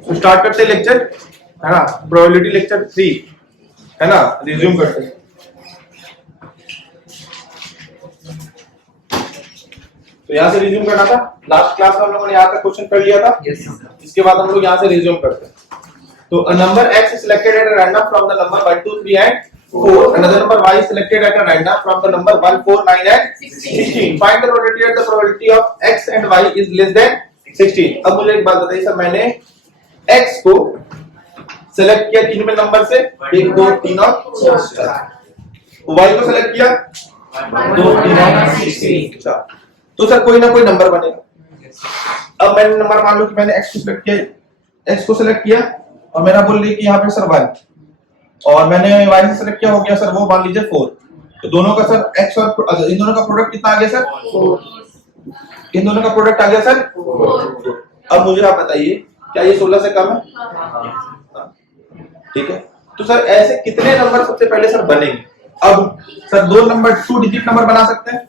तो स्टार्ट करते लेक्चर, है ना, प्रोबेबिलिटी लेक्चर 3, है ना, रिज्यूम करते हैं। तो यहाँ से रिज्यूम करना था। लास्ट क्लास में हम लोगों ने यहाँ तक क्वेश्चन कर लिया था। इसके बाद हम लोग यहाँ से रिज्यूम करते हैं। तो a number x is selected at a random from the number 1, 2, 3 and 4. Another number y is selected at a random from the number 1, 4, 9 and 16. Find the probability that the probability of x and y is less than 16. अब मुझे एक बात बताइए sir, मैंने x को select किया किन में नंबर से, 1, 2, 3 और 4। y को सेलेक्ट किया 2, 3 और 4। तो सर कोई ना कोई नंबर बनेगा। अब मैंने नंबर मान लो कि मैंने x को सेलेक्ट किया, x को सेलेक्ट किया और मेरा बोल रही कि यहाँ पे सर 1, और मैंने y से सेलेक्ट किया, हो गया सर वो मान लीजिए 4। तो दोनों का सर x और इन दोनों का प्रोडक्ट कितना आ गया सर 4। इन दोनों का प्रोडक्ट आ गया सर 4। अब मुझे आप बताइए क्या ये 16 से कम है? ठीक है। तो सर ऐसे कितने नंबर सबसे पहले सर बनेंगे? अब सर दो नंबर 2 डिजिट नंबर बना सकते हैं।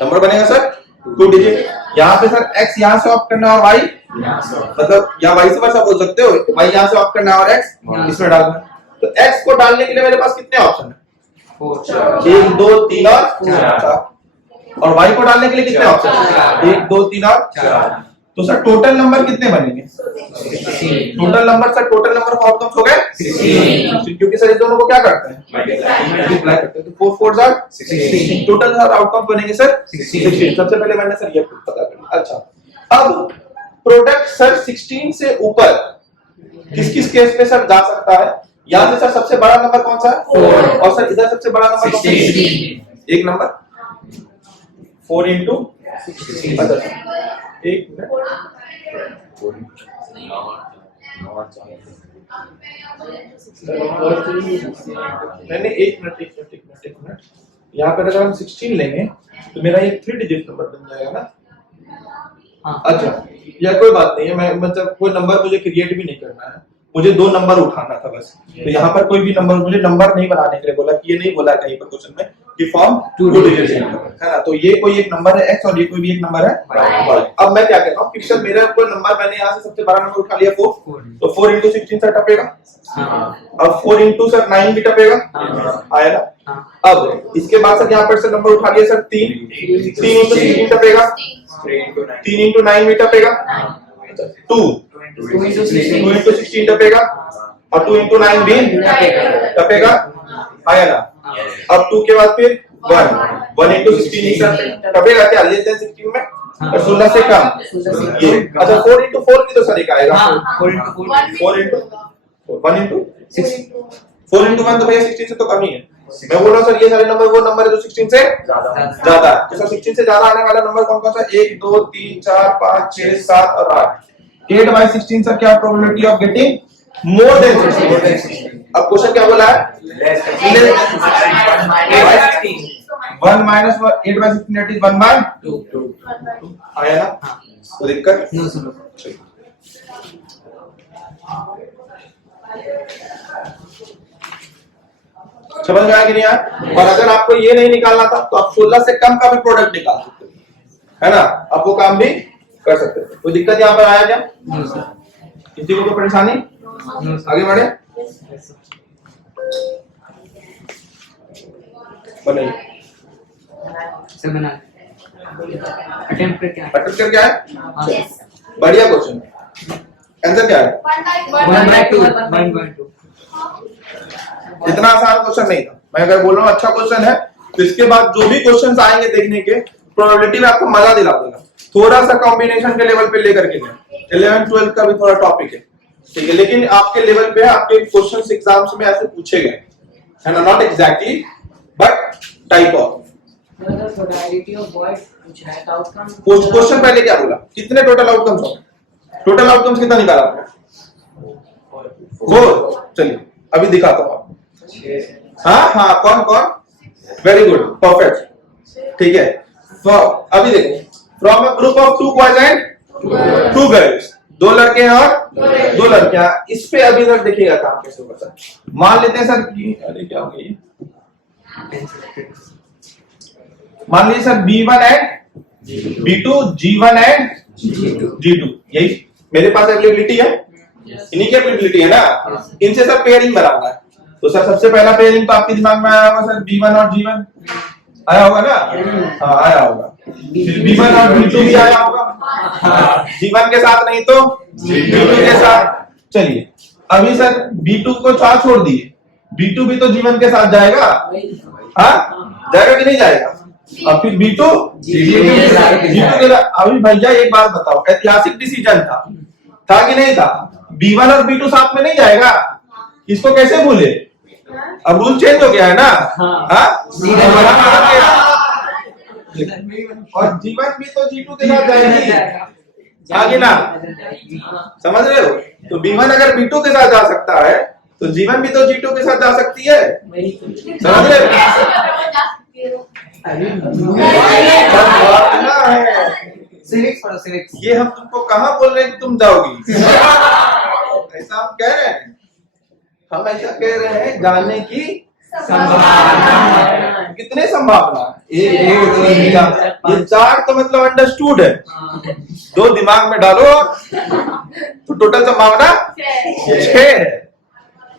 नंबर बनेगा सर 2 डिजिट। यहाँ पे सर x यहाँ से ऑफ करना और y मतलब या वाइस वर्सा बोल सकते हो, y यहाँ से ऑफ करना और x इसमें डालना। तो x को डालने के लिए मेरे पास कितने ऑप्शन है? 1, 2, 3 और 4। और y को डालने के लिए कितने ऑप्शन है? 1, 2, 3 और 4। तो सर टोटल नंबर कितने बनेंगे? Total number sir total number of outcomes हो गए 16, क्योंकि सर इस दोनों को क्या करते हैं? मल्टीप्लाई करते हैं। तो 4 4 आर 16। टोटल सर आउटकम बनेंगे सर 16। सबसे पहले मैंने सर ये पता कर। अच्छा, अब प्रोडक्ट सर 16 से ऊपर किस किस केस में सर जा सकता है? यहाँ से सर सबसे बड़ा नंबर कौन सा है? 4। और सर इधर सबसे बड़ा नंबर कौन सा है? एक नंबर 4 इंटू 16। एक मिनट, नहीं एक मिनट। यहाँ पे अगर हम 16 लेंगे तो मेरा ये 3 डिजिट नंबर बन जाएगा ना। अच्छा, या कोई बात नहीं है, मैं मतलब कोई नंबर मुझे क्रिएट भी नहीं करना है, मुझे 2 नंबर उठाना था बस। तो यहाँ पर कोई भी नंबर, मुझे नंबर नहीं बनाने के लिए बोला कि ये नहीं बोला कहीं पर क्वेश्चन में कि फॉर्म 2 डिजिट है ना। तो ये कोई एक नंबर है x और ये कोई भी एक नंबर है y। अब मैं क्या कर रहा हूँ कि सर मेरा कोई नंबर, मैंने यहाँ से सबसे बड़ा नंबर उठा लिया 4, तो 4 इंटू 16 सर टपेगा। अब 4 इंटू सर 9 भी टपेगा, आया ना। अब इसके बाद सर यहाँ पर सर नंबर उठा लिया सर 3 इंटू 16 टपेगा, 3 इंटू 9 भी टपेगा, 2 इंटू 16 टपेगा, और 2 इंटू 9 भी टपेगा, आया ना। अब 2 के बाद फिर 1 इंटू 16 टपेगा क्या? लेस देन 16 में और 16 से कम ये। अच्छा, 4 इंटू 4 भी तो सर एक आएगा। 4 इंटू 1 इंटू 6, 4 इंटू 1 तो भैया 16 से तो कम ही है। मैं बोल रहा हूँ सर ये सारे नंबर वो नंबर है जो 16 से ज्यादा है। तो सर 16 से ज्यादा आने वाला नंबर कौन कौन सा? 1, 2, 3, 4, 5, 6, 7 और 8। 8 by 16 सर क्या probability of getting more than 16? अब क्वेश्चन क्या बोला है? 1 minus 8 by 16 that is 1 by 2। आया ना? कोई दिक्कत? समझ में आया कि नहीं आया? और अगर आपको ये नहीं निकालना था तो आप 16 से कम का भी प्रोडक्ट निकाल सकते हो, है ना। आप वो काम भी कर सकते हो। कोई दिक्कत यहाँ पर आया क्या? किसी को कोई परेशानी? आगे बढ़े। बनाइए अटेम्प्ट कर क्या है? बढ़िया क्वेश्चन। आंसर क्या है? 1/2। इतना आसान क्वेश्चन नहीं था। मैं अगर बोल रहा हूँ अच्छा क्वेश्चन है तो इसके बाद जो भी क्वेश्चंस आएंगे देखने के, प्रोबेबिलिटी में आपको मजा दिला देगा। थोड़ा सा कॉम्बिनेशन के लेवल पे लेकर के 11 12 का भी थोड़ा टॉपिक है, ठीक है, लेकिन आपके लेवल पे आपके क्वेश्चंस एग्जाम्स में ऐसे पूछे गए, है ना। Not exactly but type of question. पहले क्या बोला? कितने टोटल आउटकम्स हो? टोटल आउटकम्स कितना निकाला आपने? 4। चलिए अभी दिखाता हूँ आपको। हाँ कौन कौन? वेरी गुड, परफेक्ट, ठीक है। तो अभी देखो, from a group of 2 boys and 2 girls, 2 लड़के हैं और 2 लड़कियां। इस पे अभी सर देखिएगा काम कैसे होगा सर। मान लेते हैं सर कि अरे क्या हो गई, मान लीजिए sir B1 and B2, G1 and G2 यही मेरे पास अवेलेबिलिटी है, इन्हीं की अवेलेबिलिटी है ना, इनसे सर पेयरिंग बनाना है। तो सर सबसे पहला पेयरिंग तो आपके दिमाग में आया होगा सर B1 और G1 आया होगा ना, हाँ आया होगा। फिर B1 और B2 भी आया होगा, G1 के साथ नहीं तो B2 के साथ। चलिए अभी सर B2 को छोड़ दिए, B2 भी तो G1 के साथ जाएगा, हाँ जाएगा कि नहीं जाएगा। अब फिर B2 G2 के साथ। अभी भैया एक बात बताओ, ऐतिहासिक डिसीजन था कि नहीं था, B1 और B2 साथ में नहीं जाएगा, इसको कैसे भूले, अब रूल चेंज हो गया है ना, हाँ और G1 भी तो G2 के साथ जाएगी, आगे ना, समझ रहे हो। तो B1 अगर B2 के साथ जा सकता है तो G1 भी तो G2 के साथ जा सकती है, समझ रहे हो। सिविक्स पढ़ो सिविक्स। ये हम तुमको कहाँ बोल रहे हैं कि तुम जाओगी, ऐसा हम कह रहे हैं, हम ऐसा कह रहे हैं जाने की संभावना। कितने संभावना, एक दो तीन चार, ये 4 तो मतलब अंडरस्टूड है, 2 दिमाग में डालो तो टोटल संभावना 6 है।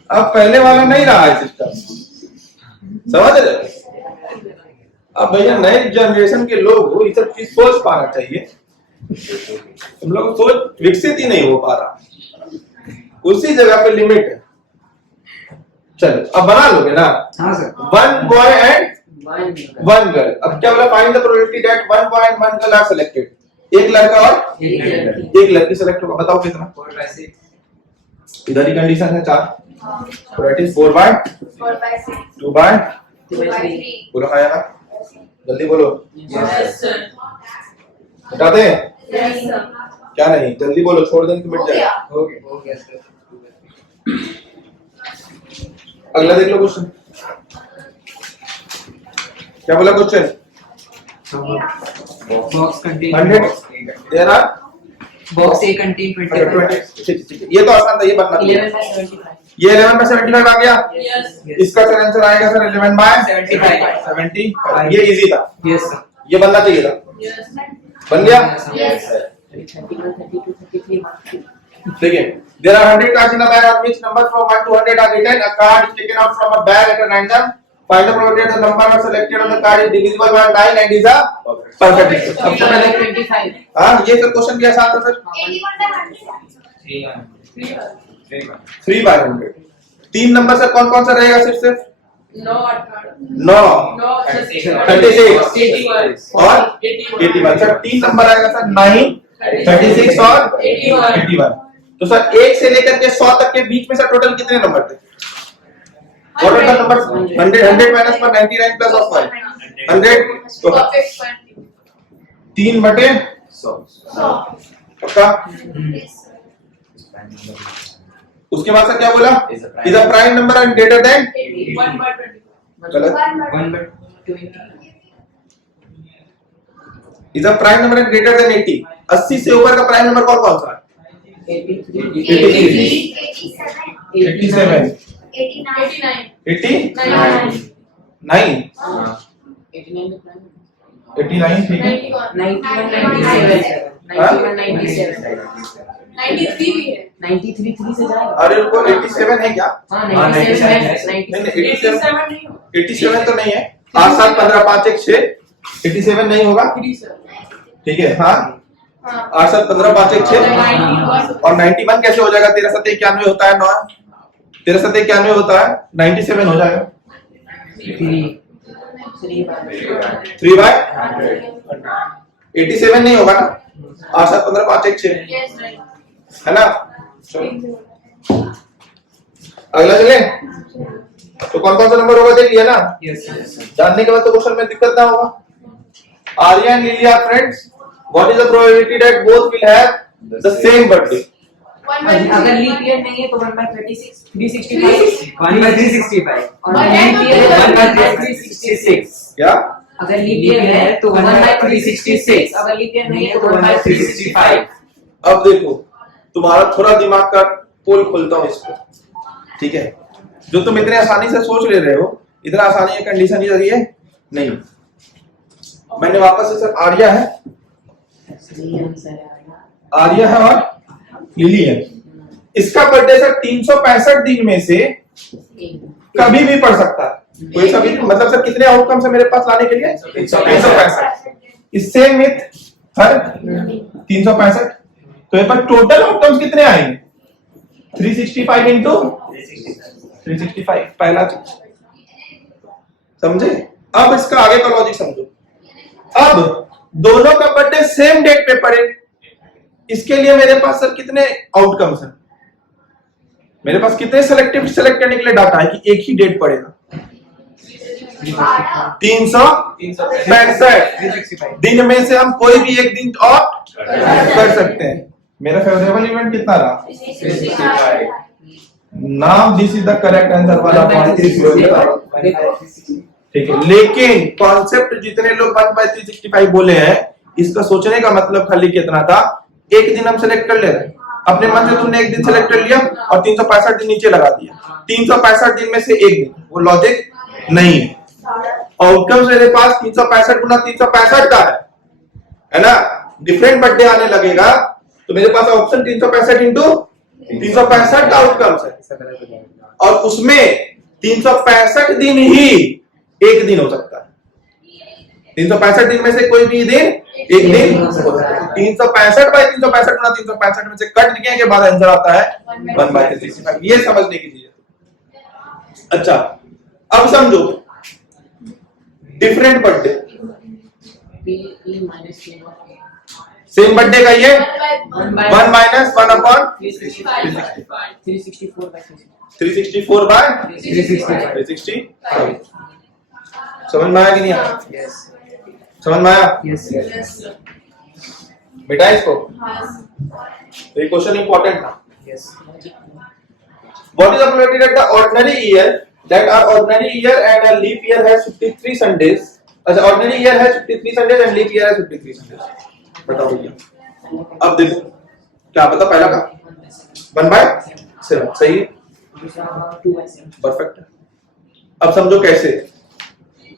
अब पहले वाला नहीं रहा है सिस्टम, समझ रहे। अब भैया नए जनरेशन के लोग हो ये सब चीज सोच पाना चाहिए, तुम लोग सोच विकसित ही नहीं हो पा रहा, उसी जगह पे लिमिट है। चलो अब बना लोगे ना, हाँ सर। 1 boy and 1 girl. अब क्या बोला, find the probability that 1 boy and 1 girl are selected. एक लड़का और एक लड़की सेलेक्ट होगा, बताओ कितना। इधर ही कंडीशन है 4, तो दैट इज 4/2/3। बोलो आया ना, जल्दी बोलो। बता दे क्या नहीं, जल्दी बोलो, छोड़ देंगे तो मिट जाएगा। हो गया सर। अगला देख लो क्वेश्चन, क्या बोला question. Box contain 100 there are box A contain 25। ठीक है, ये तो आसान था, ये बनना चाहिए। 11/75। ये 11/75 आ गया, इसका सर आंसर आएगा सर 11/75। ये इजी था, यस सर। ये बनना चाहिए था, बन गया। देखिए there are 100 cards in a bag on which number from 1 to 100 are written. A card is taken out from a bag at a random. Find the probability that the number selected on the card is divisible by 9 and is a perfect. सबसे पहले 25। हाँ ये sir question भी आसान था sir. 3/100। 3 number sir कौन कौन सा रहेगा सिर्फ 9 36 और 81। सर 3 नंबर आएगा सर 9 36 और 81। तो सर 1 से लेकर के 100 तक के बीच में सर टोटल कितने नंबर थे, total number 100 minus 99 plus of 100 तो 3/100 पक्का। उसके बाद सर क्या बोला, is a prime number and greater than 1/20। Is a prime number and greater than 80। 80 से ऊपर का प्राइम नंबर कौन सा है, 83 87 89 ठीक है। 93 से जाएगा। अरे उनको 87 है क्या, हाँ 87 तो नहीं है, 8 7 15 5 1 6 87 नहीं होगा, ठीक है। हाँ 8 7 15 5 1 6 और 91 कैसे हो जाएगा, 13 7 91 होता है, 9 13 7 91 होता है, 97 हो जाएगा 3/87 नहीं होगा ना, 8 7 15 5 1 6 है ना। अगला चले, तो कौन कौन सा नंबर होगा देख लिया ना, जानने के बाद तो क्वेश्चन में दिक्कत ना होगा। Arya and Lily are friends, what is the probability that both will have the same birthday. अगर लीप ईयर नहीं है तो 1/36 365 1/365 और लीप ईयर 1/366। क्या, अगर लीप ईयर है तो 1/366, अगर लीप ईयर नहीं है तो 1/365। अब देखो तुम्हारा थोड़ा दिमाग का पोल खोलता हूँ इसको, ठीक है। जो तुम इतने आसानी से सोच ले रहे हो, इतना आसानी है कंडीशन ये नहीं। मैंने वापस से सर आर्या है आर्या है और लिली है। इसका बर्थडे सर 365 दिन में से कभी भी पड़ सकता है, कोई सा भी, मतलब सर कितने आउटकम्स है मेरे पास लाने के लिए? 365। इससे मिथ हर 365, तो ये पर टोटल आउटकम्स कितने आएंगे? 365 इंटू 365, पहला चीज समझे। अब इसका आगे का लॉजिक समझो। अब दोनों का बर्थडे सेम डेट पे पड़े, इसके लिए मेरे पास सर कितने आउटकम्स हैं? मेरे पास कितने सेलेक्ट करने के लिए डाटा है कि एक ही डेट पड़ेगा? 365 दिन में से हम कोई भी एक दिन ऑप्ट कर सकते हैं। मेरा फेवरेबल इवेंट कितना रहा? 365। नाम this is the correct answer वाला ठीक है, लेकिन कॉन्सेप्ट जितने लोग 1/365 बोले हैं, इसका सोचने का मतलब खाली कितना था? एक दिन हम सेलेक्ट कर ले रहे हैं, अपने मन से तुमने एक दिन सेलेक्ट कर लिया और 365 दिन नीचे लगा दिया। 365 दिन में से एक दिन, वो लॉजिक नहीं है। आउटकम्स मेरे पास 365 गुना 365 का है ना। डिफरेंट बर्थडे आने लगेगा तो मेरे पास ऑप्शन 365 इंटू 365 का आउटकम्स है, और उसमें 365 दिन ही एक दिन हो सकता है। 365 दिन में से कोई भी दिन एक दिन हो सकता है। 365/365 गुना 365 में से कट किए के बाद आंसर आता है 1/365। ये समझने की चीज है। अच्छा, अब समझो डिफरेंट बर्थडे, सेम बर्थडे का ये 1 माइनस 1 अपॉन 364/365। समझ में आया कि नहीं आया? समझ में आया? बेटा इसको ये क्वेश्चन इंपॉर्टेंट था। What is the probability that the ordinary year and a leap year has 53 Sundays? अच्छा, ordinary year has 53 Sundays and leap year has 53 Sundays. बताओ भैया। अब देखो क्या पता, पहला का 1/7 सही है, परफेक्ट है। अब समझो कैसे,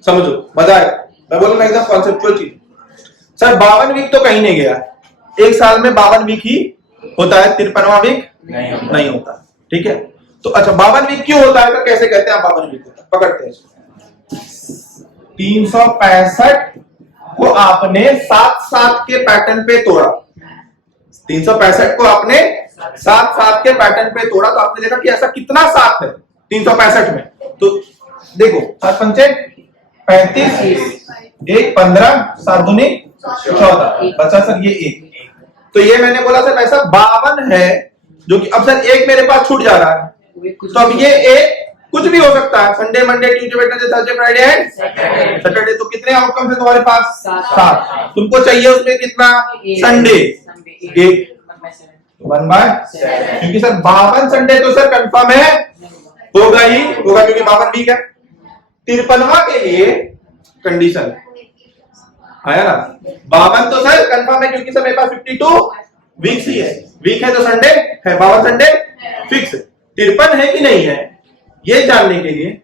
समझो मजा आएगा। मैं बोलूंगा एकदम कॉन्सेप्चुअल चीज। सर 52 वीक तो कहीं नहीं गया, एक साल में 52 वीक ही होता है, 53वां वीक नहीं होता। ठीक है, तो अच्छा 52 वीक क्यों होता है, तो कैसे कहते हैं 52 वीक होता है? पकड़ते हैं इसको। 365 को आपने 7/7 के पैटर्न पे तोड़ा, 365 को आपने 7/7 के पैटर्न पे तोड़ा, तो आपने देखा कि ऐसा कितना 7 है 365 में। तो देखो 7 पंचे 35, 1 15, 7 दूनी 14, बचा सर ये 1। तो ये मैंने बोला सर ऐसा 52 है, जो कि अब सर एक मेरे पास छूट जा रहा है, तो अब ये एक कुछ भी हो सकता है, Sunday Monday Tuesday Wednesday Thursday Friday and Saturday. तो कितने आउटकम्स है तुम्हारे पास? 7। तुमको चाहिए उसमें कितना? संडे 1 1/7, क्योंकि सर 52 संडे तो सर कंफर्म है, होगा ही होगा, क्योंकि 52 वीक है। 53वां के लिए कंडीशन आया ना, 52 तो सर कंफर्म है, क्योंकि सर मेरे पास 52 वीक्स ही है, वीक है तो संडे है, 52 संडे फिक्स। 53 है कि नहीं है ये जानने के लिए,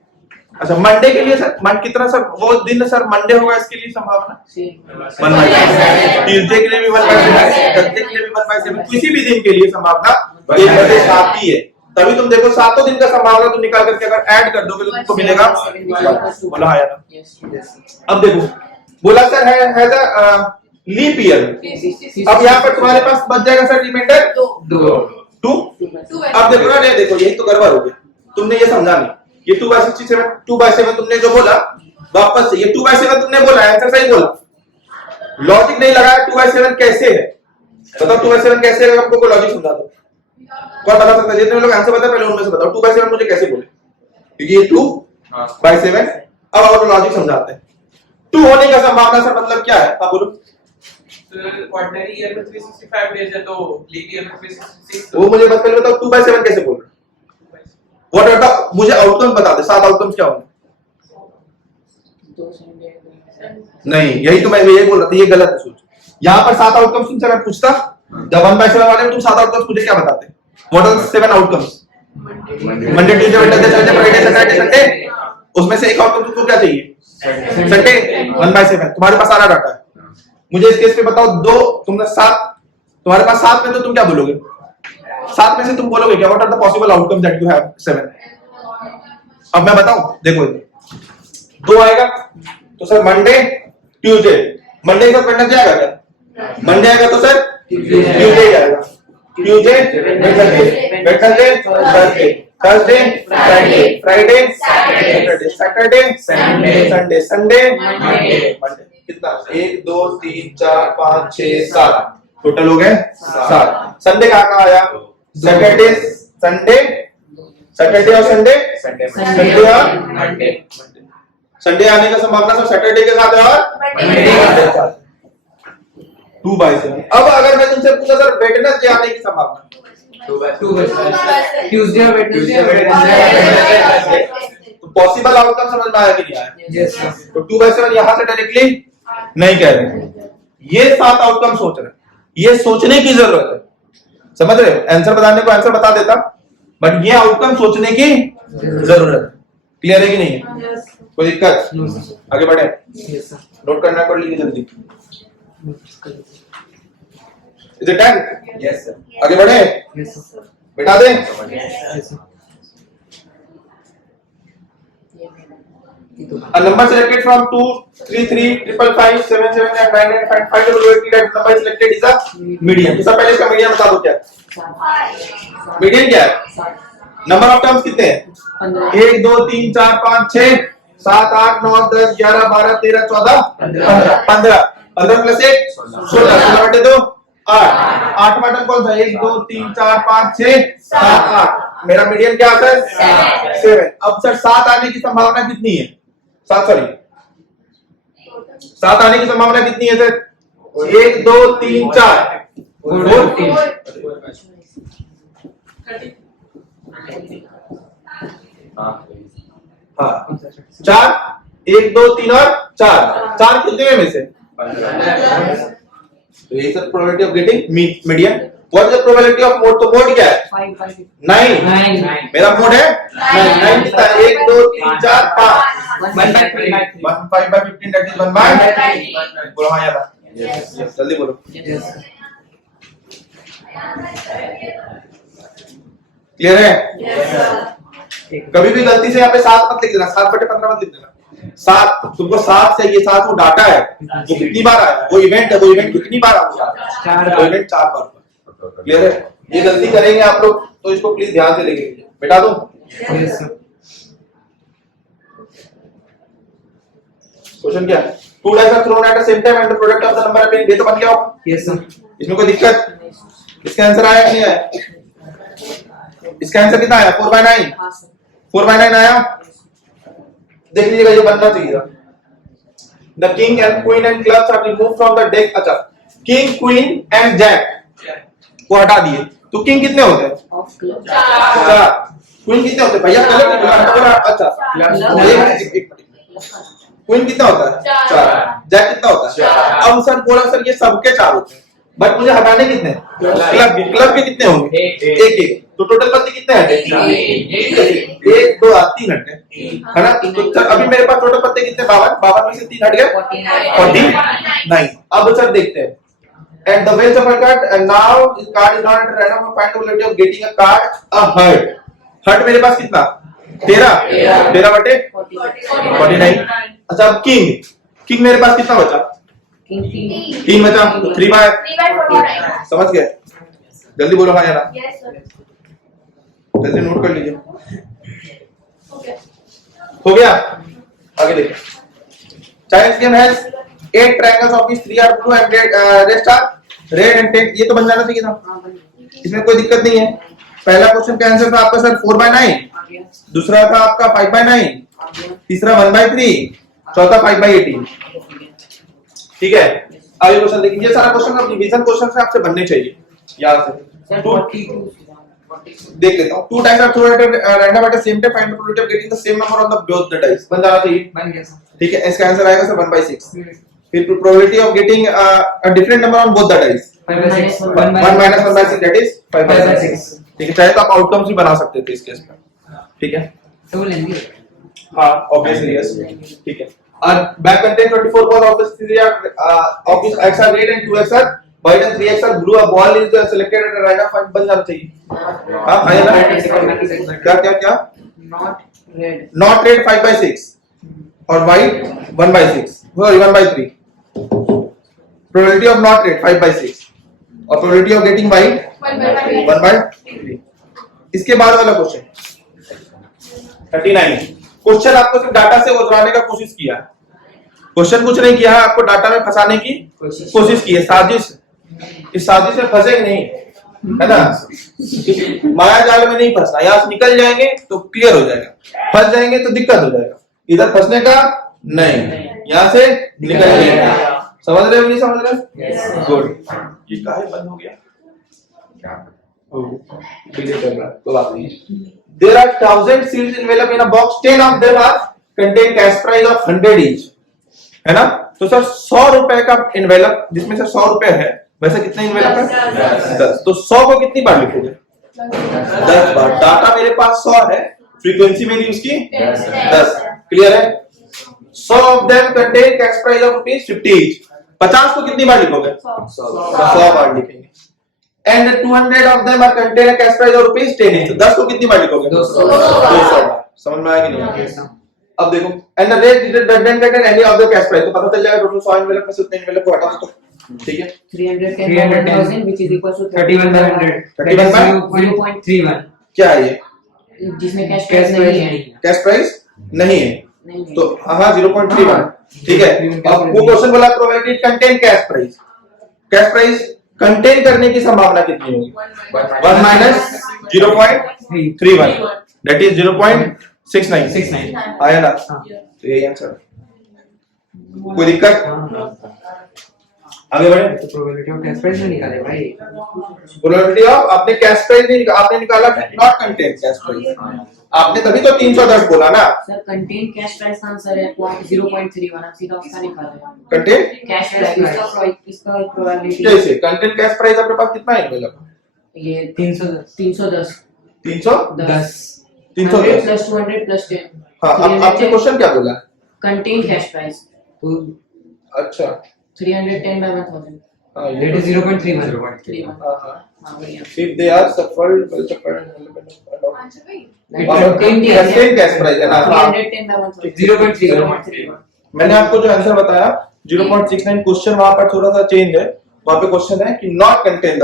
अच्छा मंडे के लिए सर कितना सर वो दिन सर मंडे होगा, इसके लिए संभावना 1/7, ट्यूसडे के लिए भी 1/7, थर्सडे के लिए भी 1/7, किसी भी दिन के लिए संभावना 1/7 ही है। तभी तुम देखो 7 दिन का संभावना तुम निकाल करके अगर ऐड कर दोगे तो तुमको मिलेगा। बोला आया ना। अब देखो बोला सर है लीप ईयर, अब यहाँ पर तुम्हारे पास बच जाएगा सर रिमाइंडर 2। अब देखो ना, देखो यही तो गड़बड़ हो गया, तुमने ये समझा नहीं। ये 2/67 2/7 तुमने जो बोला, वापस से ये 2/7 तुमने बोला, आंसर सही बोला, लॉजिक नहीं लगाया। 2/7 कैसे है बताओ, 2/7 कैसे है, हमको कोई लॉजिक समझा दो। कौन बता सकता है? जितने लोग आंसर बताए पहले उनमें से बताओ 2/7 मुझे कैसे बोले, क्योंकि ये 2/7। अब और लॉजिक समझाते हैं। 2 होने का संभावना सर मतलब क्या है? आप बोलो। ऑर्डिनरी ईयर में 365 डेज है, तो लीप ईयर में 366। वो मुझे बस पहले बताओ 2/7 कैसे बोल रहे? व्हाट आर द, मुझे आउटकम बता दे, 7 आउटकम्स क्या होंगे? नहीं, यही तो मैं यही बोल रहा था, ये गलत है सोच। यहाँ पर 7 आउटकम्स तुमसे मैं पूछता, जब 1/7 वाले में तुम 7 आउटकम्स मुझे क्या बताते? What are 7 outcomes? Monday Tuesday Wednesday Thursday Friday Saturday Sunday, उसमें से एक आउटकम तुमको क्या चाहिए? संडे 1/7। तुम्हारे पास सारा डाटा है, मुझे इस केस पे बताओ, दो तुमने 7, तुम्हारे पास 7 में तो तुम क्या बोलोगे? 7 में से तुम बोलोगे क्या? What are the possible outcome that you have 7? अब मैं बताऊं, देखो 2 आएगा तो सर मंडे ट्यूसडे, मंडे का पढ़ना जाएगा क्या? मंडे आएगा तो सर ट्यूसडे आएगा, Tuesday Wednesday, Wednesday Thursday, Thursday Friday, Friday Saturday, Saturday Sunday, Sunday Sunday Monday. कितना? 1 2 3 4 5 6 7 टोटल हो गए 7। संडे कहाँ आया? सैटरडे, संडे, सैटरडे और संडे, संडे और मंडे। संडे आने का संभावना सर सैटरडे के साथ है और मंडे के साथ 2/7। अब अगर मैं तुमसे पूछा सर वेडनेसडे आने की संभावना, 2/7 ट्यूसडे और वेडनेसडे, तो पॉसिबल आउटकम समझ में आया कि नहीं आया? Yes sir. तो 2/7 यहां से डायरेक्टली नहीं कह रहे, ये 7 आउटकम सोच रहे, ये सोचने की जरूरत है, समझ रहे हो? आंसर बताने को आंसर बता देता, बट ये आउटकम सोचने की जरूरत है। क्लियर है कि नहीं है? कोई दिक्कत? आगे बढ़े, यस सर। नोट करना कर लीजिए जल्दी। Is it done? Yes sir. आगे बढ़े, यस सर। बैठा दे। Yes sir. A number selected from 2, 3, 3, 5, 5, 7, 7, 8, 9, 9, 5, 5 to 80 that number is selected is a median। सबसे पहले इसका मीडियन बता दो क्या? मीडियन क्या है? नंबर ऑफ टर्म्स कितने हैं? 1 2 3 4 5 6 7 8 9 10 11 12 13 14 15 15 प्लस 1 16 16 बटे 2 8 8वां टर्म कौन सा? 1 2 3 4 5 6 7 8। मेरा मीडियन क्या आता है? 7। अब सर 7 आने की संभावना कितनी है? 7 आने की संभावना कितनी है सर? 1 2 3 4 हाँ 4 1 2 3 और 4 कितने में से? तो ये sir probability of getting median. What is the probability of mode? तो मोड क्या है? 9। मेरा मोड है 9 कितना? 1 2 3 4 5 1/15 that is 1/3। बोलो हाँ यार, जल्दी बोलो। क्लियर है? कभी भी गलती से यहाँ पे 7 मत लिख देना, 7/15 मत लिख देना। 7 तुमको 7 चाहिए, 7 वो डाटा है, वो कितनी बार आया, वो इवेंट है, वो इवेंट कितनी बार आया? 4 बार। क्लियर है? ये गलती करेंगे आप लोग तो इसको प्लीज ध्यान से लिखिए, बेटा दो। क्वेश्चन क्या? 2 dice are thrown at the same time and the product of the number appearing, ये तो बन गया होगा। Yes sir. इसमें कोई दिक्कत? इसका आंसर आया कि नहीं आया? इसका आंसर कितना आया? 4/9। 4/9 आया। देख लीजिएगा, ये बनना चाहिए था। The king and queen and clubs are removed from the deck। अच्छा, king, queen and jack को हटा दिए तो किंग कितने होते हैं? 4। क्वीन कितने होते हैं भैया? अच्छा, क्वीन कितना होता है? 4। जैक कितना होता है? अब सर बोला सर ये सबके 4 होते हैं, बट मुझे हटाने कितने? क्लब के कितने होंगे? एक। तो टोटल पत्ते कितने हैं? 1 2 3 हटे, है ना? तो सर अभी मेरे पास टोटल पत्ते कितने? 52 में से 3 हट गए 49। अब सर देखते हैं and the ways of a card, and now this card is not at random, find the probability of getting a card a hurt मेरे पास कितना? 13 बटे 49। अच्छा अब किंग मेरे पास कितना बचा? 3 बचा, 3/49। समझ गए? जल्दी बोलो हाँ यार, जल्दी नोट कर लीजिए। हो गया? आगे देखिए। Chinese game has 8 triangles of which 3 are blue and rest are red and 10। ये तो बन जाना चाहिए था, इसमें कोई दिक्कत नहीं है। पहला क्वेश्चन का आंसर था आपका सर 4/9, दूसरा था आपका 5/9, तीसरा 1/3, चौथा 5/18। ठीक है, आगे क्वेश्चन देखिए। ये सारा क्वेश्चन रिवीजन क्वेश्चन से आपसे बनने चाहिए याद से। देख लेता हूँ। 2 dice are thrown at random at the same time, find the probability of getting the same number on the both the dice। बन जाना चाहिए। बन गया सर। ठीक है, इसका आंसर आएगा सर 1/6। फिर probability of getting a different number on both the dice 5/6 1 minus 1/6 that is 5/6। ठीक है, चाहे तो आप आउटकम्स भी बना सकते थे इस केस में। ठीक है, तो लेंगे। हाँ ऑब्वियसली यस। ठीक है, और back contain 24 balls office x are red and 2x are white and 3x are blue. A ball is selected at a random point, बन जाना चाहिए. हाँ आया ना? क्या क्या क्या? Not red. Not red 5/6 और white 1/6. Sorry 1/3. Probability of not red 5/6 और probability of getting white 1/3. इसके बाद वाला क्वेश्चन 39. क्वेश्चन आपको सिर्फ डाटा से उतराने का कोशिश किया. क्वेश्चन कुछ नहीं किया है, आपको डाटा में फंसाने की कोशिश की है. साजिश. इस साजिश में फंसेंगे नहीं, है ना? माया जाल में नहीं फंसना. यहाँ से निकल जाएंगे तो क्लियर हो जाएगा, फंस जाएंगे तो दिक्कत हो जाएगा. इधर फंसने का नहीं, यहाँ से निकल जाएगा. समझ रहे हो नहीं समझ रहे? गुड. ये काहे बंद हो गया? कोई बात नहीं. There are 1000 seals enveloped in a box. 10 of them are contain cash price of 100 each. है ना? तो सर 100 रुपए का इन्वेलप जिसमें से 100 रुपए है, वैसे कितने इन्वेलप है? 10. तो 100 को कितनी बार लिखोगे? 10 बार. डाटा मेरे पास 100 है, फ्रीक्वेंसी मेरी उसकी 10. क्लियर है? 100 of them contain cash price of ₹50 each. 50 को कितनी बार लिखोगे? 100 बार लिखेंगे. And 200 of them are contain a cash price of ₹10 each. 10 को कितनी बार लिखोगे? 200 बार. समझ में आया कि नहीं? अब देखो, and the rest doesn't get any of the cash price. तो पता चल जाएगा टोटल 100 एनवेलप में से उतने एनवेलप को हटा दो. ठीक है? 310,000 which is equal to 31/100. 0.31. क्या है ये? जिसमें कैश प्राइस नहीं है. कैश प्राइस नहीं है. नहीं है. तो हाँ 0.31. ठीक है. अब वो क्वेश्चन बोला probability contain cash price. Cash price contain करने की संभावना कितनी होगी? 1 minus 0.31. That is 0.69. आया ना? तो यही आंसर. कोई दिक्कत? आगे बढ़े. तो प्रोबेबिलिटी ऑफ कैश प्राइस में निकाले भाई. प्रोबेबिलिटी ऑफ आपने कैश प्राइस नहीं निकाला, आपने निकाला नॉट कंटेन कैश प्राइस. आपने तभी तो 310 बोला ना. सर कंटेन कैश प्राइस का आंसर है 0.31. आप सीधा उसका निकाल रहे हैं. कंटेन कैश प्राइस इसका प्रोबेबिलिटी कैसे? कंटेन कैश प्राइस आपके पास कितना है इन्वेलप? ये 310. 310 310 100 plus 200 plus 10. हाँ. अब आपने क्वेश्चन क्या बोला? कंटेन कैश प्राइस तो अच्छा 310/1000. हाँ that is 0.31. 31. हाँ. हाँ भैया. If they are suffered well suffered contain contain cash price है ना. 310/1000. 0.31. मैंने आपको जो आंसर बताया 0.69. क्वेश्चन वहां पर थोड़ा सा चेंज है. वहां पे क्वेश्चन है कि not contain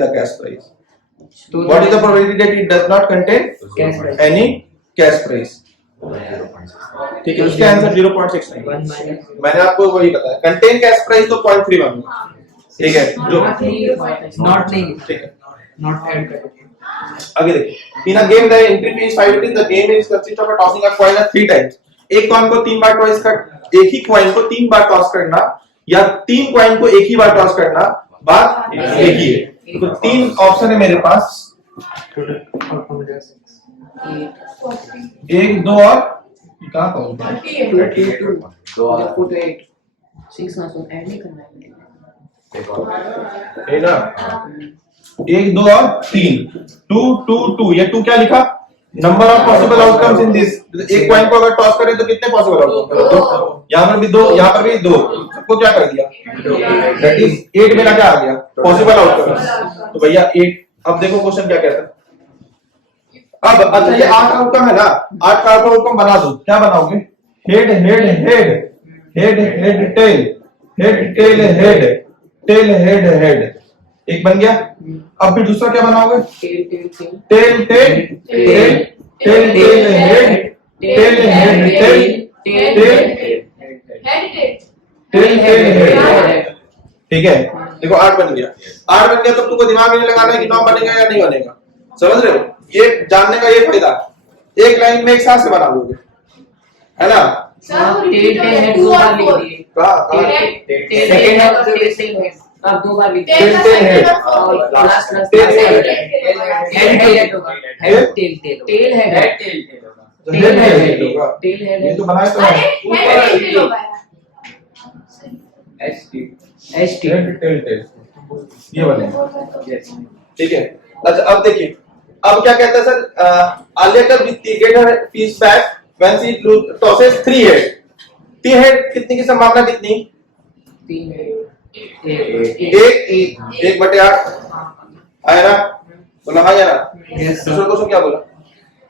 the cash price. तो What is the probability that it does not contain Cash price. any cash price? ठीक है. उसका आंसर 0.69. 1 minus. मैंने आपको वही बताया. कंटेन कैश प्राइस तो 0.31. ठीक है. जो नॉट नहीं. ठीक है. नॉट ऐड करेंगे. आगे देखिए. In a game the entry fee is 5 rupees. The game is consist of a tossing a coin 3 times. एक कॉइन को 3 बार टॉस कर, एक ही कॉइन को 3 बार टॉस करना या 3 कॉइन को एक ही बार टॉस करना, बात एक ही है. तो 3 ऑप्शन है मेरे पास. 1 2 और कहां कौन? 48. 6 ना सो ऐड नहीं करना है. है ना. 1 2 और 3. 2 2 2. ये 2 क्या लिखा? Number of possible outcomes in this. एक कॉइन को अगर टॉस करें तो कितने पॉसिबल आउटकम? 2. यहाँ पर भी 2, यहाँ पर भी 2. सबको क्या कर दिया? दैट इज 8 में क्या आ गया? Possible outcome. तो भैया 8. अब देखो क्वेश्चन क्या कहता है. अब अच्छा ये 8 आउटकम है ना. 8 का आउटकम बना दो. क्या बनाओगे? Head head head head head tail head tail head tail head head. एक बन गया. अब फिर दूसरा क्या बनाओगे? Tail tail tail tail tail tail head tail head tail tail tail tail head. ठीक है. देखो 8 बन गया. 8 बन गया तो तुमको दिमाग में नहीं लगाना है कि 9 बनेगा या नहीं बनेगा. समझ रहे हो? ये जानने का ये फायदा. एक लाइन में एक साथ से बना दोगे, है ना. टेल है 2 बार लिख दिए. सेकंड है आप 2 बार लिख दिए. Tail tail head last tail head head होगा. टेल है हेड हेड होगा. टेल है. ये तो बनाया तो है. ST. Tail tail tail. ये बनेगा. ठीक है. अच्छा अब देखिए. अब क्या कहता है sir? Letter with get her fees back when she tosses 3 head, 3 head कितनी की संभावना कितनी? 3 एक बटे 8 आया ना? बोला हाँ या ना? Yes, sir. दूसरा क्वेश्चन क्या बोला?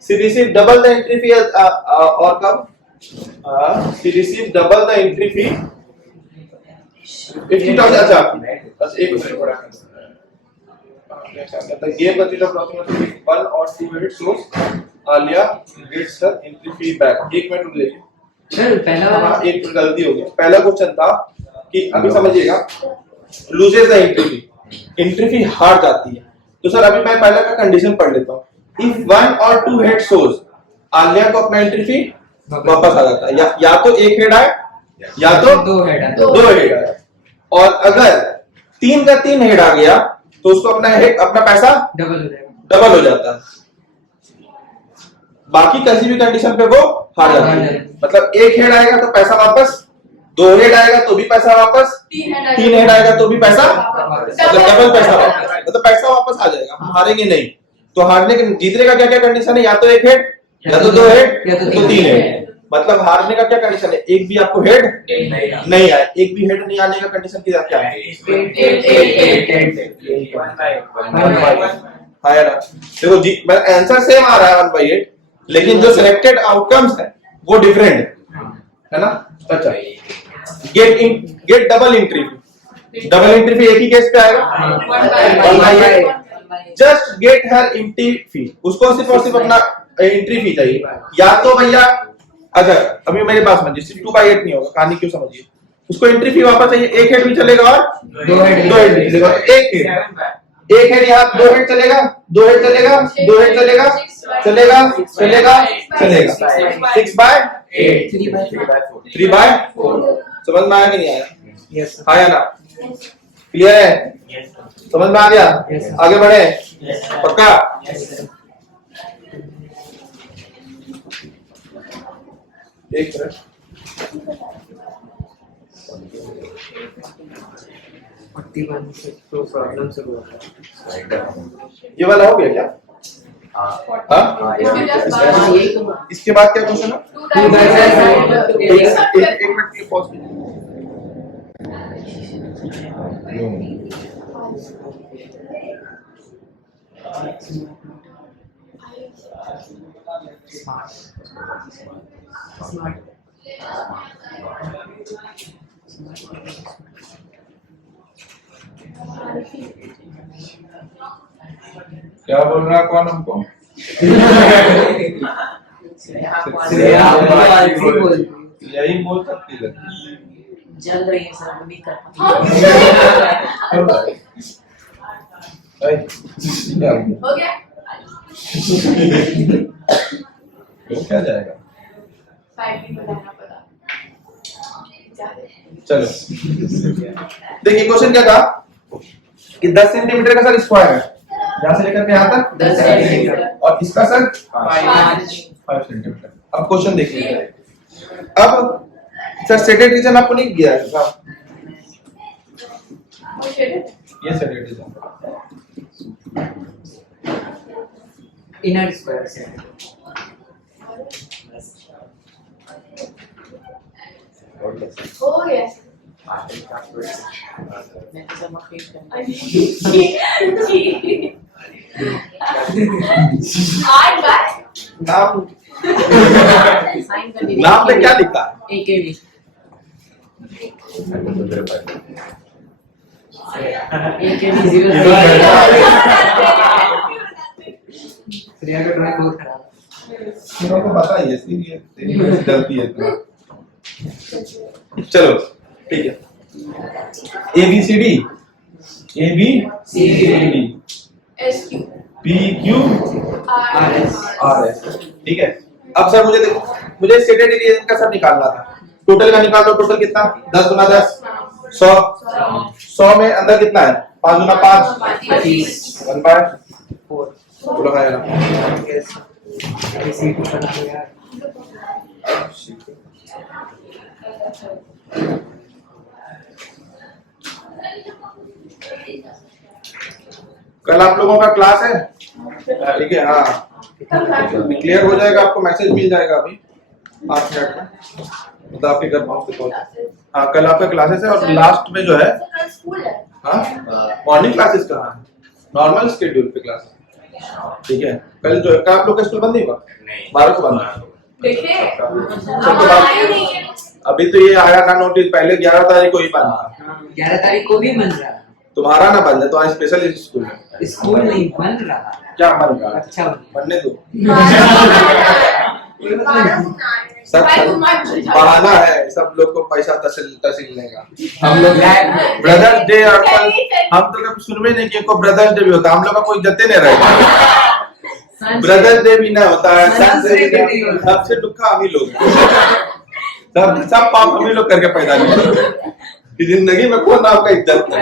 She received double the entry fee और कब? She received double the entry fee 50,000. अच्छा एक minute The game consist of approximately 1 or 2 minutes shows Alia gets her entry fee back. एक मिनट रुक जाइए सर पहला वाला हाँ एक गलती हो गई. पहला क्वेश्चन था कि अभी समझिएगा loses the entry fee. Entry fee हार जाती है. तो सर अभी मैं पहले का कंडीशन पढ़ लेता हूँ. If 1 or 2 head shows Alia को अपना एंट्री फी वापस आ जाता है. या तो एक हेड आए या तो 2 हेड दो हेड आए. और अगर 3 का 3 हेड आ गया तो उसको अपना पैसा डबल हो जाएगा. डबल हो जाता है. बाकी किसी भी कंडीशन पे वो हार जाता है. मतलब एक हेड आएगा तो पैसा वापस, 2 हेड आएगा तो भी पैसा वापस, 3 हेड आएगा तो भी पैसा मतलब डबल पैसा वापस. मतलब पैसा वापस आ जाएगा. हम हारेंगे नहीं. तो हारने के जीतने का क्या क्या कंडीशन है? या तो एक हेड या तो 2 हेड या तो 3 हेड. मतलब हारने का क्या कंडीशन है? एक भी आपको हेड नहीं आए. एक भी हेड नहीं आने का कंडीशन क्या है? हाँ या ना? देखो जी आंसर सेम आ रहा है 1/8 लेकिन जो सिलेक्टेड आउटकम्स है वो डिफरेंट है ना. अच्छा get double entry. Double entry fee एक ही केस पे आएगा 1/8. Just get her entry fee. उसको सिर्फ और सिर्फ अपना एंट्री फी चाहिए. या तो भैया अच्छा अभी मेरे पास समझिए सिर्फ 2/8 नहीं होगा. कहानी क्यों समझिए. उसको एंट्री फी वापस चाहिए. एक हेड भी चलेगा और 2 हेड भी चलेगा. एक हेड यहाँ 2 हेड चलेगा, 2 हेड चलेगा, 2 हेड चलेगा, चलेगा चलेगा चलेगा. 6/8 3/4. समझ में आया कि नहीं आया? यस हाँ या ना? क्लियर है? समझ में आ गया? आगे बढ़े. पक्का? एक मिनट. तो प्रॉब्लम से हुआ था. ये वाला हो गया क्या? हाँ यही तो इसके बाद क्या क्वेश्चन है? एक मिनट के लिए पॉज कीजिए. क्या बोल रहा है कौन हमको? यही बोल सकती है. जल रही है सर अभी कर हो गया. क्या जाएगा? पता. चलो देखिए क्वेश्चन क्या था कि 10 सेंटीमीटर का सर स्क्वायर है. यहाँ से लेकर के यहाँ तक 10 सेंटीमीटर. और इसका सर 5 सेंटीमीटर. अब क्वेश्चन देखिए. अब सर सेटेड रीजन आपको नहीं दिया है साहब. ये सेटेड रीजन इनर स्क्वायर से हो गया. नाम नाम पे क्या लिखा है? AKB AKB 0 श्रेया का ड्राइंग बहुत खराब. को पता ही है इसलिए तेरी गलती है इतना. चलो ठीक है. ABCD ABCD SQ PQ RS RS. ठीक है. अब सर मुझे देखो मुझे स्टेटेड रीजन का सर निकालना था. टोटल का निकाल दो. टोटल कितना? 10 गुना 10 100. 100 में अंदर कितना है? 5 गुना 5 1/4. बोलो हाँ या ना? यस इसी को बना दो यार. कल आप लोगों का क्लास है. ठीक है. हाँ क्लियर हो जाएगा. आपको मैसेज मिल जाएगा अभी. 5 मिनट में, मतलब आपके घर पहुंचते। हाँ, कल आपका क्लासेस है और लास्ट में जो है, स्कूल है। हाँ, मॉर्निंग क्लासेस कहाँ है, नॉर्मल शेड्यूल पे क्लास, ठीक है। कल जो है, आप लोग का स्कूल बंद नहीं हुआ? 12 को बंद है। देखिए सबके बाद अभी तो ये आया ना नोटिस, पहले 11 तारीख को ही बंद था। 11 तारीख को भी बन रहा है। तुम्हारा ना बंद है, तो आज स्पेशल स्कूल है। स्कूल नहीं बन रहा। क्या बन रहा है? अच्छा बनने दो, कोई मतलब नहीं। सब बहाना है, सब लोग को पैसा तहसीलने का। हम लोग ब्रदर्स डे और कल हम तो कभी सुनवे नहीं किए को ब्रदर्स डे भी होता, हम लोग का कोई इज्जत नहीं रहेगा। ब्रदर्स डे भी ना होता है, सबसे दुखा हम ही लोग हैं। सब पाप हम ही लोग करके पैदा किए कि जिंदगी में कौन आपका इज्जत है।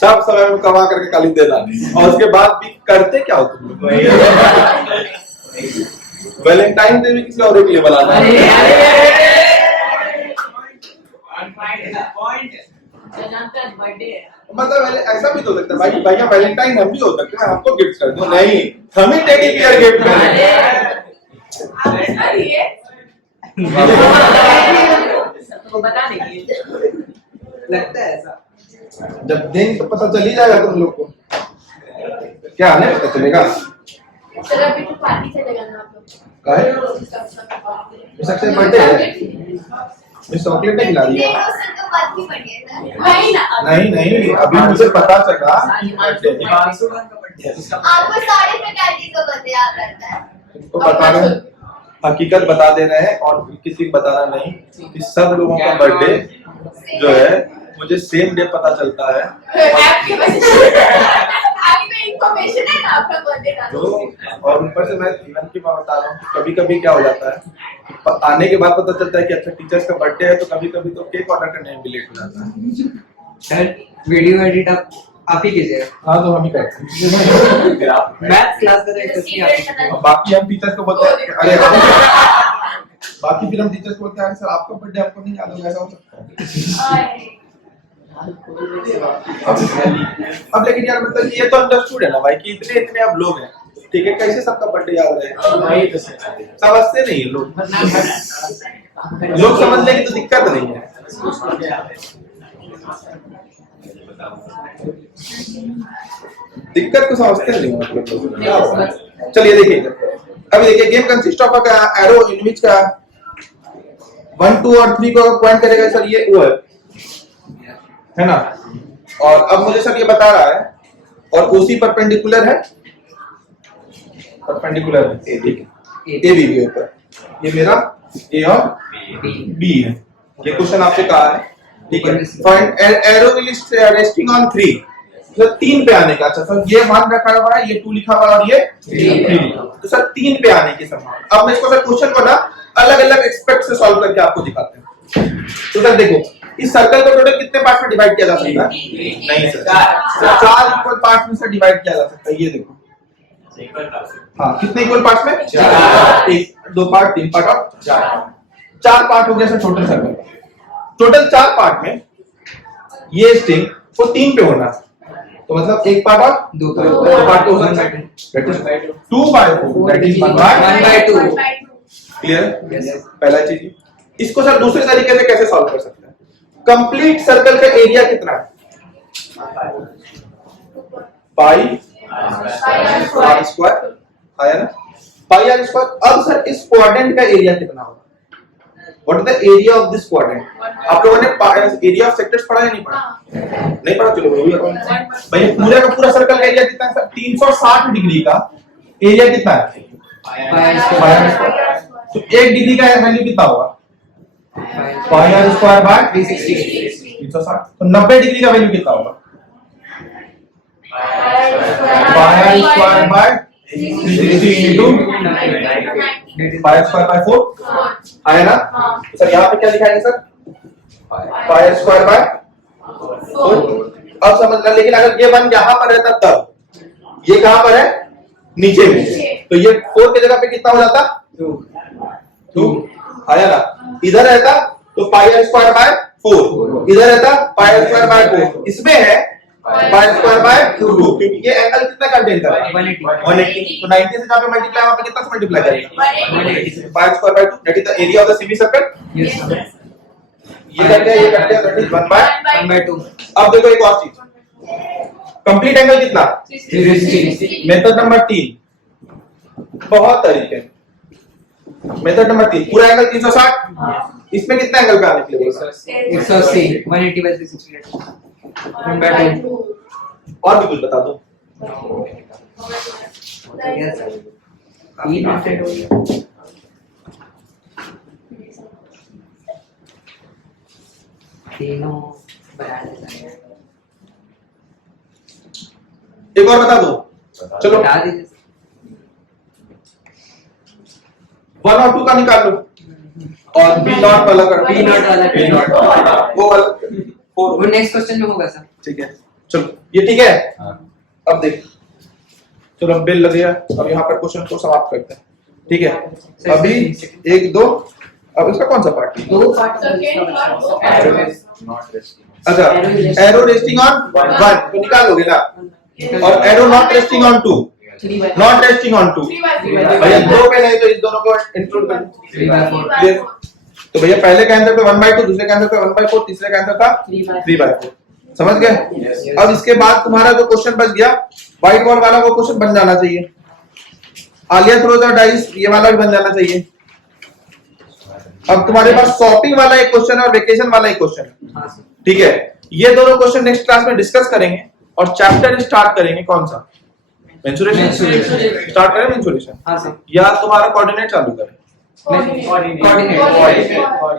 सब समय में कमा करके खाली देना, और उसके बाद भी करते क्या हो तुम लोग? वैलेंटाइन डे भी किसी और के लिए बनाना है। मतलब ऐसा भी तो हो सकता है भाई, भैया वैलेंटाइन हम भी हो सकते हैं, हमको गिफ्ट कर दो। नहीं, हम ही टेडी बियर गिफ्ट करेंगे। लगता है ऐसा। जब देंगे तो पता चल ही जाएगा तुम लोग को। क्या नहीं पता चलेगा? सर अभी तो पार्टी चलेगा ना आप लोग। काहे? सबसे बर्थडे है, ये चॉकलेट नहीं खिला रही है। वही ना। नहीं नहीं, अभी मुझे पता चला बर्थडे है। आपको सारे फैकल्टी का बर्थडे याद रहता है। तुमको बता रहे हैं, हकीकत बता दे रहे हैं, और किसी को बताना नहीं कि सब लोगों का बर्थडे जो है मुझे सेम डे पता चलता है। आपके इंफॉर्मेशन है ना आपका बर्थडे का। तो और ऊपर से मैं इवन की बात बता रहा हूँ, कभी कभी क्या हो जाता है, आने के बाद पता चलता है कि अच्छा टीचर्स का बर्थडे है, तो कभी कभी तो केक ऑर्डर करने में भी लेट हो जाता है। सर वीडियो एडिट आप ही कीजिएगा। हाँ, तो हम ही करते हैं। मैथ्स क्लास का तो एक और बाकी हम टीचर्स को बोलते हैं अरे बाकी फिर हम टीचर्स को बोलते हैं सर आपका बर्थडे आपको नहीं याद होगा, ऐसा हो सकता है। अब लेकिन यार मतलब ये तो अंडरस्टूड है ना भाई कि इतने इतने अब लोग हैं, ठीक है, कैसे सबका बर्थडे याद रहेगा? समझते नहीं है लोग, लोग समझ लेंगे तो दिक्कत नहीं है। दिक्कत को समझते नहीं मतलब लोग। चलिए देखिए, अभी देखिए game consist of a arrow in which का 1, 2 और 3 को पॉइंट करेगा सर, ये वो है ना। और अब मुझे सर ये बता रहा है और ओसी परपेंडिकुलर है, परपेंडिकुलर है, ठीक है, ए बी के ऊपर, ये मेरा ए और बी है। ये क्वेश्चन आपसे कहा है, ठीक है। Find arrow will resting on 3, तो 3 पे आने का। अच्छा सर ये मान रखा हुआ है, ये 2 लिखा हुआ है और ये 3, तो सर 3 पे आने की संभावना। अब मैं इसको सर क्वेश्चन को ना अलग अलग एस्पेक्ट से सॉल्व करके आपको दिखाते हैं। तो सर देखो, इस सर्कल को टोटल कितने पार्ट में डिवाइड किया जा सकता है? नहीं सर, 4 इक्वल पार्ट में से डिवाइड किया जा सकता है। ये देखो, हाँ, कितने इक्वल पार्ट में? 4, 1, 2 पार्ट, 3 पार्ट और 4 पार्ट हो गया sir total circle. Total 4 part में ये स्ट्रिंग वो 3 पे होना, तो मतलब 1 पार्ट और 2 पार्ट हो सकता है। 2/4 दैट इज 1/2। क्लियर? पहला चीज। इसको सर दूसरे तरीके से कैसे सॉल्व कर सकते हैं? कंप्लीट सर्कल का एरिया कितना है? पाई आर स्क्वायर आया ना, पाई आर स्क्वायर। अब सर इस क्वाड्रेंट का एरिया कितना होगा? What is the area of this quadrant? आप लोगों ने एरिया ऑफ सेक्टर्स पढ़ा या नहीं पढ़ा? नहीं पढ़ा, चलो भाई पूरे का पूरा सर्कल का एरिया कितना है सर? 360 डिग्री का एरिया कितना है? तो 1 डिग्री का वैल्यू कितना होगा? Pi r square by 360। तो 90 डिग्री का वैल्यू कितना होगा? Pi r square by 360 into pi square by 4 आया ना। सर यहाँ पे क्या लिखाएंगे सर? Pi square by 4। अब समझना, लेकिन अगर ये 1 यहाँ पर रहता तब ये कहां पर है? नीचे में, तो ये 4 की जगह पे कितना हो जाता? 2 आया ना। इधर रहता तो पाई स्क्वायर बाय 4, इधर रहता पाई स्क्वायर बाय 4। इसमें है पाई स्क्वायर बाय 2 क्योंकि ये एंगल कितना कंटेन कर रहा है 180 तो 90 से जहाँ पे मल्टीप्लाई वहाँ पे कितना से मल्टीप्लाई करेगा 180 पाई square bye 2 that is the area of the semi circle Yes. ये कट गया दैट इज 1 बाय 1/2. अब देखो एक और चीज कंप्लीट एंगल कितना 360. मेथड नंबर 3 बहुत तरीके मेथड नंबर 3 पूरा एंगल 360 इसमें कितना एंगल पे आने के लिए बोला 180. 180 by 360. 1/2. और भी कुछ बता दो Yes, sir. 300 हो गया. तीनों बना लेते हैं. एक और बता दो चलो बता दीजिए. 1 और 2 का निकाल लो और बी नॉट वाला कर B नॉट वाला बी नॉट वो वाला 4 वो नेक्स्ट क्वेश्चन में होगा सर. ठीक है चलो ये ठीक है अब देख चलो अब बेल लगेगा अब यहाँ पर क्वेश्चन को समाप्त करते हैं ठीक है अभी 1 2 अब इसका कौन सा पार्ट है दो पार्ट अच्छा एरो रेस्टिंग ऑन 1 तो निकाल लोगे ना और arrow not resting on 2 not resting on 2 भैया दो पे नहीं तो इस दोनों को इंक्लूड कर 3/4. तो भैया पहले का आंसर पे 1/2 दूसरे का आंसर पे 1/4 तीसरे का आंसर था 3/4 समझ गए अब इसके बाद तुम्हारा जो क्वेश्चन बच गया व्हाइट बॉल वाला वो क्वेश्चन बन जाना चाहिए आलिया थ्रो द डाइस ये वाला भी बन जाना चाहिए अब तुम्हारे पास शॉपिंग वाला एक क्वेश्चन है और वेकेशन वाला एक क्वेश्चन है हाँ सर. ठीक है ये दोनों क्वेश्चन नेक्स्ट क्लास में डिस्कस करेंगे और चैप्टर स्टार्ट करेंगे कौन सा मेंसुरेशन स्टार्ट करें मेंसुरेशन हाँ सर. या तुम्हारा कोऑर्डिनेट चालू करें कोऑर्डिनेट.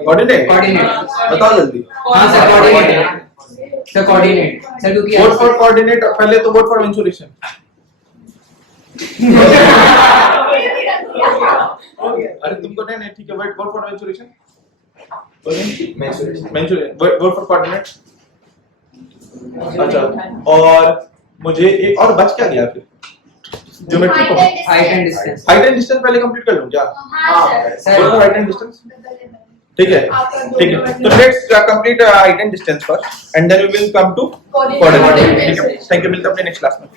कोऑर्डिनेट बताओ जल्दी हाँ sir coordinate. Sir coordinate sir क्योंकि वोट फॉर कोऑर्डिनेट पहले तो वोट फॉर मेंसुरेशन अरे तुमको नहीं ठीक है vote for mensuration mensuration vote for coordinate अच्छा और मुझे एक और बच क्या गया फिर ज्योमेट्री को height and distance. Height and distance पहले कंप्लीट कर लूं क्या सर हाइट एंड डिस्टेंस ठीक है तो let's complete height and distance first and then we will come to coordinate ठीक है थैंक यू मिलते हैं अपने नेक्स्ट क्लास में